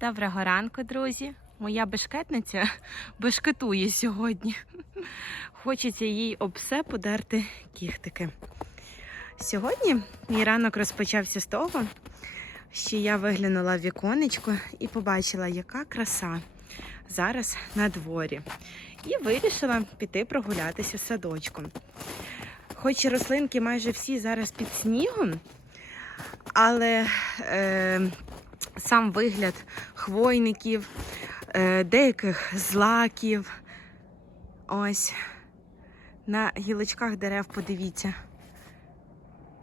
Доброго ранку, друзі. Моя бешкетниця бешкетує сьогодні. Хочеться їй об все подерти кіхтики. Сьогодні мій ранок розпочався з того, що я виглянула в віконечко і побачила, яка краса зараз на дворі. І вирішила піти прогулятися садочком. Хоч рослинки майже всі зараз під снігом, але е, сам вигляд хвойників, е, деяких злаків. Ось на гілочках дерев подивіться.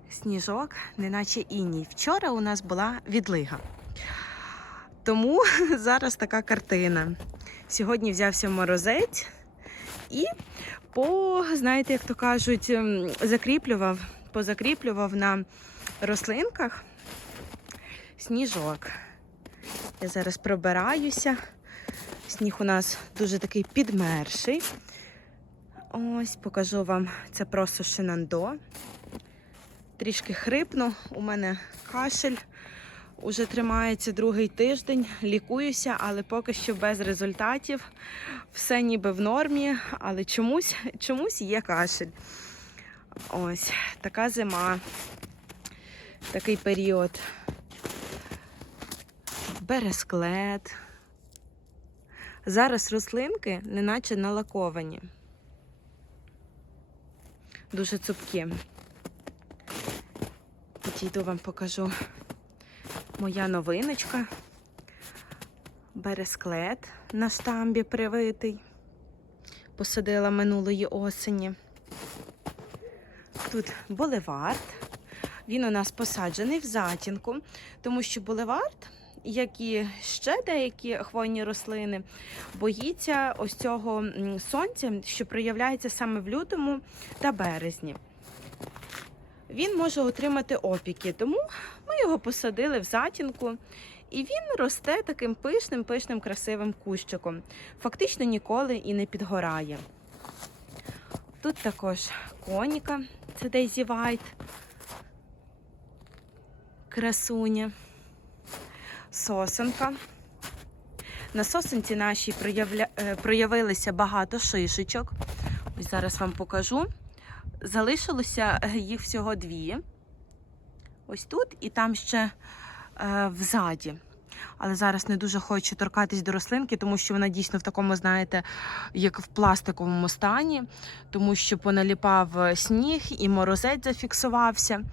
Сніжок, неначе іній. Вчора у нас була відлига. Тому зараз така картина. Сьогодні взявся морозець і по, знаєте, як то кажуть, ем, закріплював, позакріплював на рослинках сніжок. Я зараз пробираюся. Сніг у нас дуже такий підмерший. Ось, покажу вам це просто шинандо. Трішки хрипну, у мене кашель. Уже тримається другий тиждень, лікуюся, але поки що без результатів. Все ніби в нормі, але чомусь, чомусь є кашель. Ось така зима, такий період. Бересклет. Зараз рослинки неначе налаковані. Дуже цупкі. Підійду вам покажу моя новиночка. Бересклет на штамбі привитий. Посадила минулої осені. Тут булевард. Він у нас посаджений в затінку, тому що булевард, як і ще деякі хвойні рослини, боїться ось цього сонця, що проявляється саме в лютому та березні. Він може отримати опіки, тому ми його посадили в затінку, і він росте таким пишним, пишним, красивим кущиком. Фактично ніколи і не підгорає. Тут також коніка, це Дейзі Вайт, красуня, сосенка. На сосенці нашій проявля... е, проявилися багато шишечок. Ось зараз вам покажу. Залишилося е, їх всього дві. Ось тут і там ще е, взаді. Але зараз не дуже хочу торкатись до рослинки, тому що вона дійсно в такому, знаєте, як в пластиковому стані, тому що поналіпав сніг і морозець зафіксувався.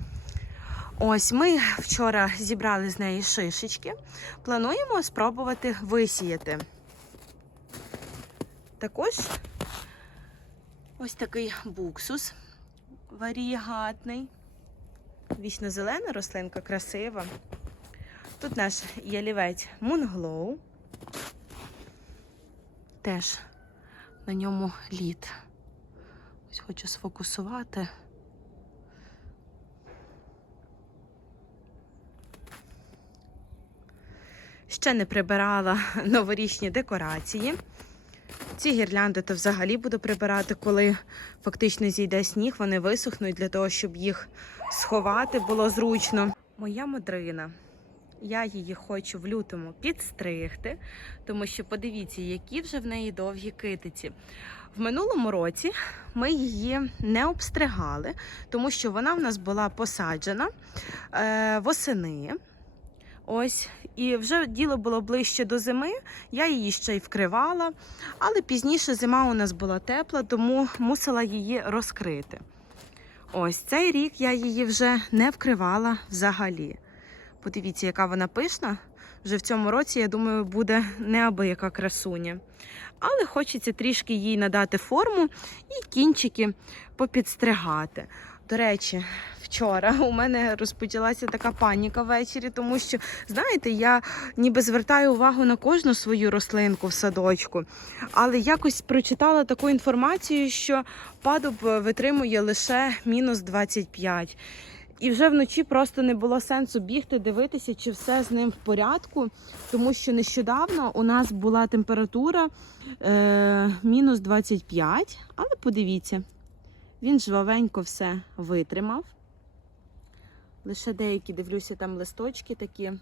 Ось ми вчора зібрали з неї шишечки. Плануємо спробувати висіяти. Також ось такий буксус варігатний. Вічно зелена рослинка, красива. Тут наш ялівець Moonglow. Теж на ньому лід. Ось хочу сфокусувати. Ще не прибирала новорічні декорації. Ці гірлянди то взагалі буду прибирати, коли фактично зійде сніг, вони висохнуть для того, щоб їх сховати було зручно. Моя модрина. Я її хочу в лютому підстригти, тому що подивіться, які вже в неї довгі китиці. В минулому році ми її не обстригали, тому що вона в нас була посаджена е, восени. Ось, і вже діло було ближче до зими. Я її ще й вкривала, але пізніше зима у нас була тепла, тому мусила її розкрити. Ось цей рік я її вже не вкривала взагалі. Подивіться, яка вона пишна. Вже в цьому році, я думаю, буде неабияка красуня. Але хочеться трішки їй надати форму і кінчики попідстригати. До речі, вчора у мене розпочалася така паніка ввечері, тому що, знаєте, я ніби звертаю увагу на кожну свою рослинку в садочку, але якось прочитала таку інформацію, що падуб витримує лише мінус 25. І вже вночі просто не було сенсу бігти, дивитися, чи все з ним в порядку, тому що нещодавно у нас була температура е, мінус 25, але подивіться, він жвавенько все витримав. Лише деякі, дивлюся, там листочки такі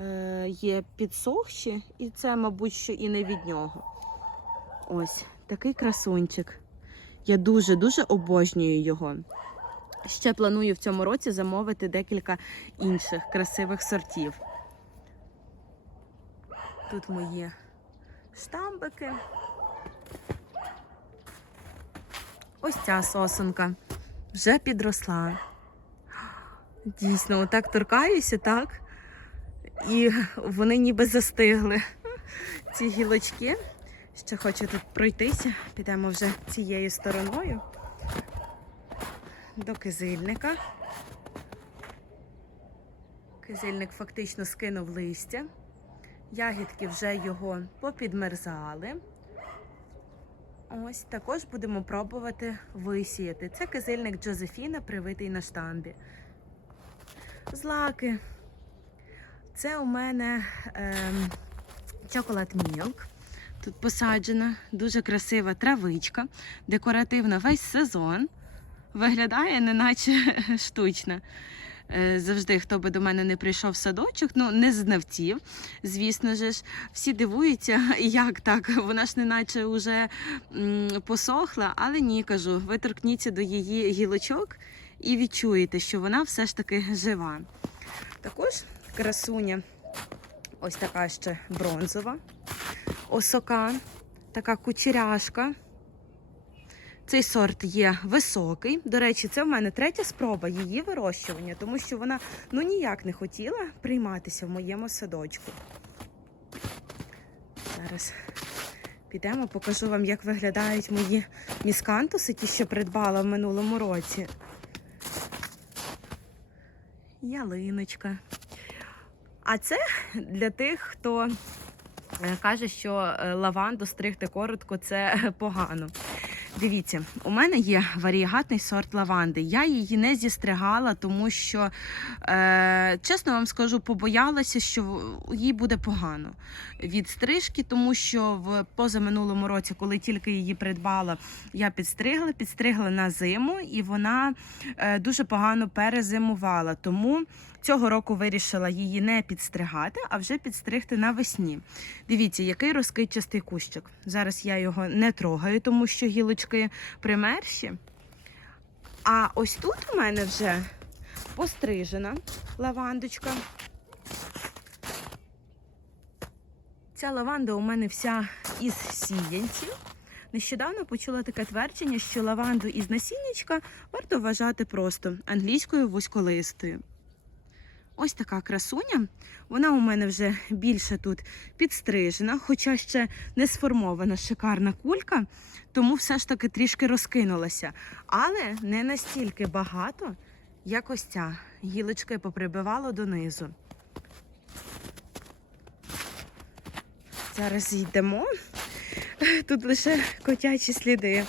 е, є підсохші, і це, мабуть, що і не від нього. Ось такий красунчик. Я дуже-дуже обожнюю його. Ще планую в цьому році замовити декілька інших красивих сортів. Тут мої штамбики. Ось ця сосенка вже підросла. Дійсно, отак торкаюся, так? І вони ніби застигли. Ці гілочки. Ще хочу тут пройтися. Підемо вже цією стороною до кизильника. Кизильник фактично скинув листя. Ягідки вже його попідмерзали. Ось також будемо пробувати висіяти. Це кизильник Джозефіна, привитий на штамбі. Злаки. Це у мене ем, чоколад мілк. Тут посаджена дуже красива травичка, декоративна весь сезон. Виглядає неначе штучна. Е, Завжди, хто би до мене не прийшов в садочок, ну не знавців, звісно ж, всі дивуються, як так, вона ж неначе вже посохла, але ні, кажу, ви торкніться до її гілочок і відчуєте, що вона все ж таки жива. Також красуня, ось така ще бронзова, осока, така кучеряшка. Цей сорт є високий. До речі, це в мене третя спроба її вирощування, тому що вона ну ніяк не хотіла прийматися в моєму садочку. Зараз підемо, покажу вам, як виглядають мої міскантуси, ті, що придбала в минулому році. Ялиночка. А це для тих, хто е, каже, що е, лаванду стригти коротко це погано. Дивіться, у мене є варієгатний сорт лаванди. Я її не зістригала, тому що, е, чесно вам скажу, побоялася, що їй буде погано від стрижки, тому що в позаминулому році, коли тільки її придбала, я підстригла, підстригла на зиму, і вона е, дуже погано перезимувала. Тому цього року вирішила її не підстригати, а вже підстригти навесні. Дивіться, який розкидчастий кущик. Зараз я його не трогаю, тому що гілочки примерші. А ось тут у мене вже пострижена лавандочка. Ця лаванда у мене вся із сіянців. Нещодавно почула таке твердження, що лаванду із насіннячка варто вважати просто англійською вузьколистою. Ось така красуня. Вона у мене вже більше тут підстрижена, хоча ще не сформована шикарна кулька, тому все ж таки трішки розкинулася. Але не настільки багато, як ось ця. Гілочки поприбивало донизу. Зараз йдемо. Тут лише котячі сліди.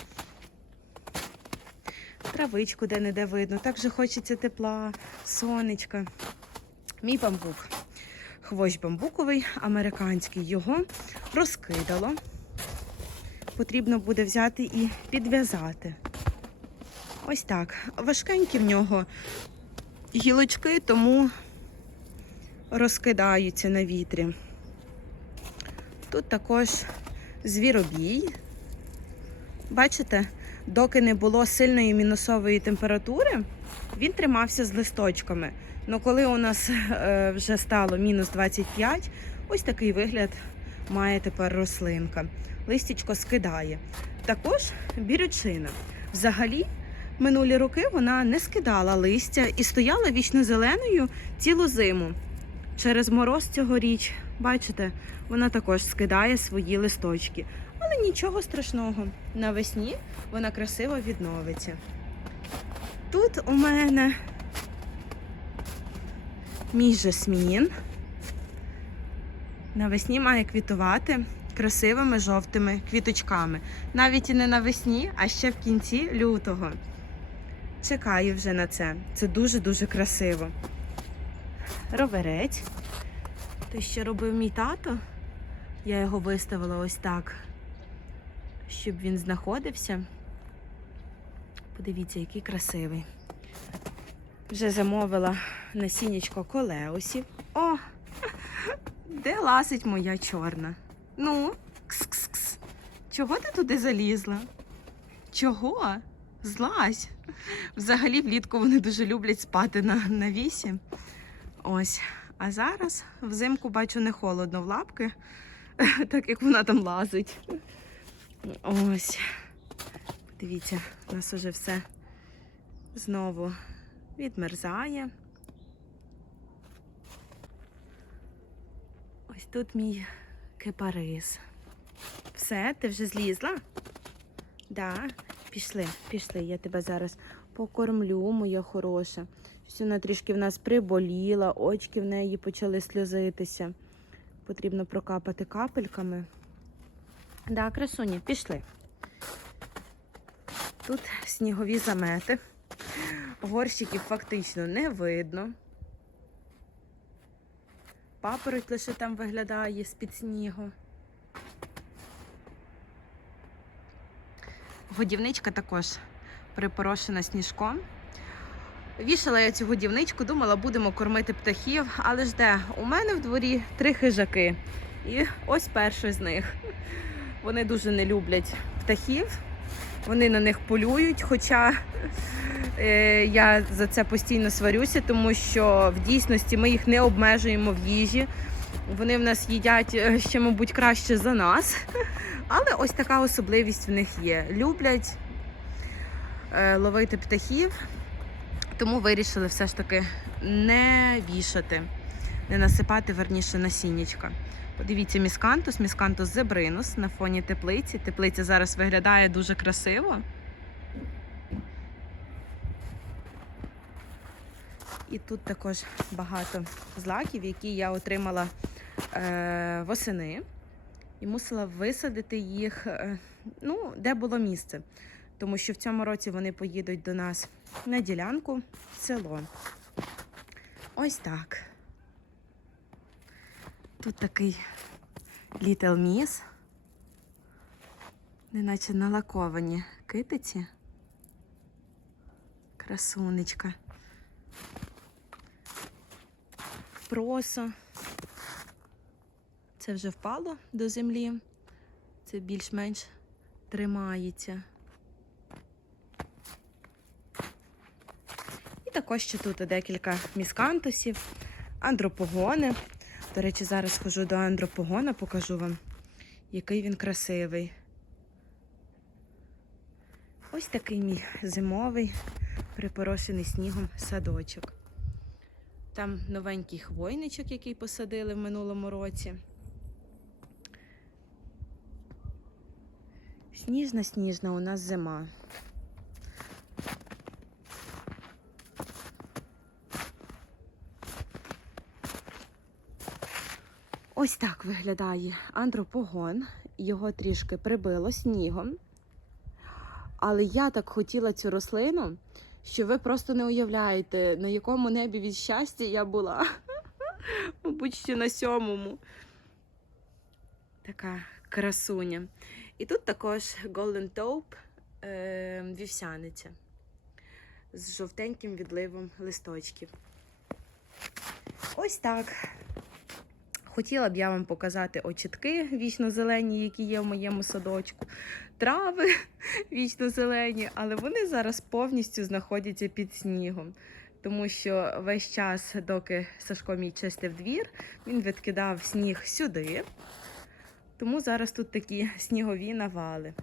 Травичку де-не-де видно. Так же хочеться тепла, сонечка. Мій бамбук. Хвощ бамбуковий, американський. Його розкидало. Потрібно буде взяти і підв'язати. Ось так. Важкенькі в нього гілочки, тому розкидаються на вітрі. Тут також звіробій. Бачите, доки не було сильної мінусової температури, він тримався з листочками. Ну коли у нас е, вже стало мінус 25, ось такий вигляд має тепер рослинка. Листячко скидає. Також бірючина. Взагалі, минулі роки вона не скидала листя і стояла вічно зеленою цілу зиму. Через мороз цьогоріч, бачите, вона також скидає свої листочки. Але нічого страшного. Навесні вона красиво відновиться. Тут у мене мій жасмін. Навесні має квітувати красивими жовтими квіточками. Навіть і не навесні, а ще в кінці лютого. Чекаю вже на це. Це дуже-дуже красиво. Роверець. Те, що робив мій тато, я його виставила ось так, щоб він знаходився. Подивіться, який красивий. Вже замовила насіннячко колеусів. О! Де ласить моя чорна? Ну, кс-кс-кс. Чого ти туди залізла? Чого? Злазь. Взагалі влітку вони дуже люблять спати на навісі. Ось. А зараз взимку бачу не холодно в лапки, так як вона там лазить. Ось. Дивіться, у нас уже все знову відмерзає. Ось тут мій кипарис. Все, ти вже злізла? Да, пішли, пішли. Я тебе зараз покормлю, моя хороша. Щось вона трішки в нас приболіла, очки в неї почали сльозитися. Потрібно прокапати капельками. Да, красуні, пішли. Тут снігові замети. Горщиків фактично не видно. Папороть лише там виглядає з-під снігу. Годівничка також припорошена сніжком. Вішала я цю годівничку, думала, будемо кормити птахів, але ж де? У мене в дворі три хижаки. І ось перший з них. Вони дуже не люблять птахів, вони на них полюють. Хоча е, я за це постійно сварюся, тому що в дійсності ми їх не обмежуємо в їжі. Вони в нас їдять е, ще, мабуть, краще за нас. Але ось така особливість в них є. Люблять е, ловити птахів, тому вирішили все ж таки не вішати, не насипати верніше насіннячка. Подивіться, міскантус, міскантус зебринус на фоні теплиці. Теплиця зараз виглядає дуже красиво. І тут також багато злаків, які я отримала е, восени і мусила висадити їх, е, ну, де було місце. Тому що в цьому році вони поїдуть до нас на ділянку в село. Ось так. Тут такий Little Miss. Неначе налаковані китиці. Красунечка. Просо. Це вже впало до землі. Це більш-менш тримається. І також ще тут декілька міскантусів, андропогони. До речі, зараз схожу до андропогона, покажу вам, який він красивий. Ось такий мій зимовий, припорошений снігом садочок. Там новенький хвойничок, який посадили в минулому році. Сніжна, сніжна у нас зима. Ось так виглядає андропогон. Його трішки прибило снігом. Але я так хотіла цю рослину, що ви просто не уявляєте, на якому небі від щастя я була. Мабуть, ще на сьомому. Така красуня. І тут також Golden Taupe е, вівсяниця з жовтеньким відливом листочків. Ось так. Хотіла б я вам показати очітки вічно-зелені, які є в моєму садочку, трави вічно-зелені, але вони зараз повністю знаходяться під снігом. Тому що весь час, доки Сашко мій чистив двір, він відкидав сніг сюди. Тому зараз тут такі снігові навали.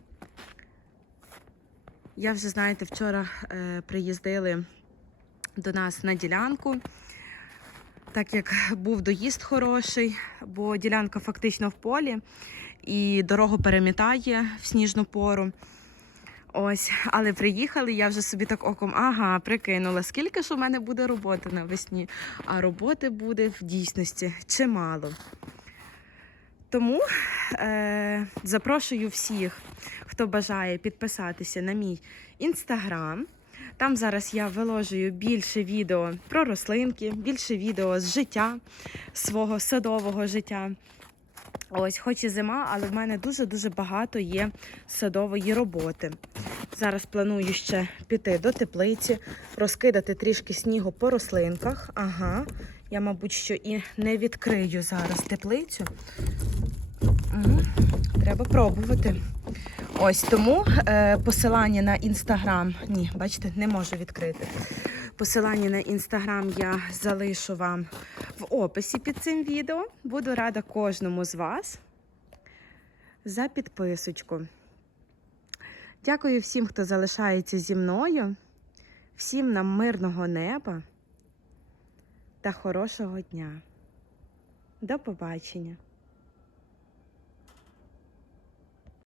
Я вже, знаєте, вчора е, приїздили до нас на ділянку, так як був доїзд хороший, бо ділянка фактично в полі і дорогу перемітає в сніжну пору. Ось, але приїхали, я вже собі так оком, ага, прикинула, скільки ж у мене буде роботи навесні, а роботи буде в дійсності чимало. Тому е, запрошую всіх, хто бажає підписатися на мій інстаграм. Там зараз я виложую більше відео про рослинки, більше відео з життя, свого садового життя. Ось, хоч і зима, але в мене дуже-дуже багато є садової роботи. Зараз планую ще піти до теплиці, розкидати трішки снігу по рослинках. Ага, Я, мабуть, що і не відкрию зараз теплицю. М, Треба пробувати. Ось тому е, посилання на інстаграм. Ні, бачите, не можу відкрити. Посилання на інстаграм я залишу вам в описі під цим відео. Буду рада кожному з вас за підписочку. Дякую всім, хто залишається зі мною. Всім нам мирного неба та хорошого дня. До побачення!